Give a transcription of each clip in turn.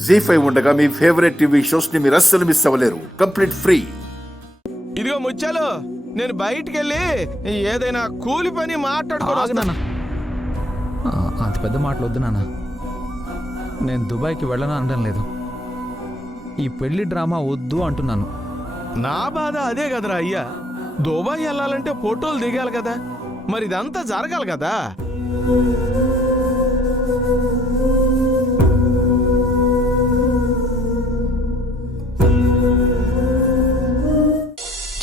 జీ5 ఉండగా మీ favourite TV shows ని మీరు అస్సలు మిస్ అవ్వలేరు. Complete free. ఇదిగో ముచ్చాలు, నేను బయటికి వెళ్ళి ఏదైనా కూలి పని మాట్లాడుకోనా. అంత పెద్ద మాటలు వద్దు నాన్న. నేను దుబాయ్కి వెళ్ళను అనడం లేదు, ఈ పెళ్లి డ్రామా వద్దు అంటున్నాను. నా బాధ అదే కదరా అయ్యా. దుబాయ్ వెళ్ళాలంటే ఫోటోలు దిగాలి కదా, మరి ఇదంతా జరగాలి కదా.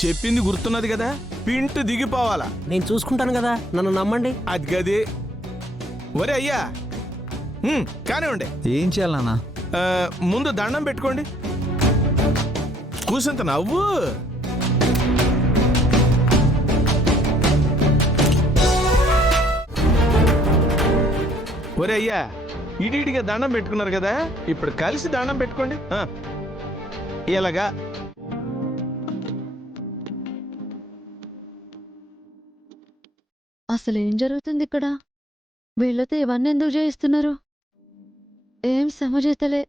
చెప్పింది గుర్తున్నది కదా, పింటు దిగిపోవాలా. నేను చూసుకుంటాను కదా, నన్ను నమ్మండి. అది గది. ఒరే అయ్యా, కానివ్వండి. ఏం చేయాలి నాన్న? ముందు దండం పెట్టుకోండి. కూసంత నవ్వు. ఒరే అయ్యా, ఇడిగా దండం పెట్టుకున్నారు కదా, ఇప్పుడు కలిసి దండం పెట్టుకోండి. ఇలాగా. అసలు ఏం జరుగుతుంది ఇక్కడ? వీళ్ళతో ఇవన్నీ ఎందుకు చేయిస్తున్నారు? ఏం సమజేతలే.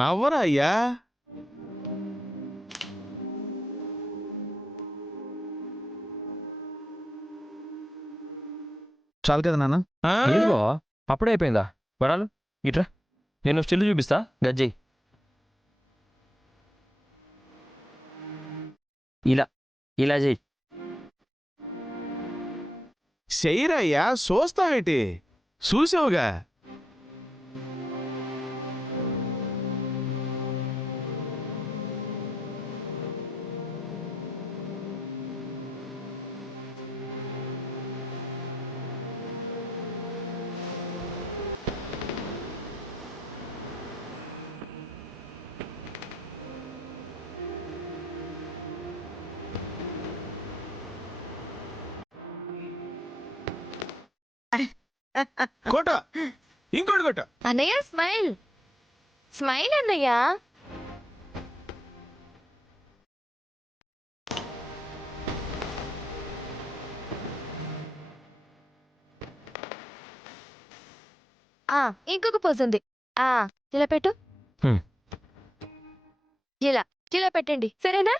నవ్వరా అయ్యా. చాలు కదా నాన్న. అప్పుడే అయిపోయిందా? వరాలు ఇట్రా, నేను స్టిల్ చూపిస్తా. గజ్జి ఇలా ఇలా చెయ్యి. చెయ్యరయ్యా, చూస్తావేటి? చూసావుగా. కోట, ఇంకోటి కోట. అన్నయ్య స్మైల్, స్మైల్ అన్నయ్య. ఇంకొక పోజ్ ఉంది. ఇలా పెట్టు. ఇలా ఇలా పెట్టండి, సరేనా?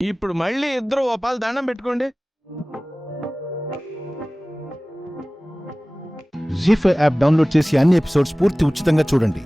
ఇప్పుడు మళ్ళీ ఇద్దరు ఓపాలు దండం పెట్టుకోండి. జీ5 యాప్ డౌన్లోడ్ చేసి అన్ని ఎపిసోడ్స్ పూర్తి ఉచితంగా చూడండి.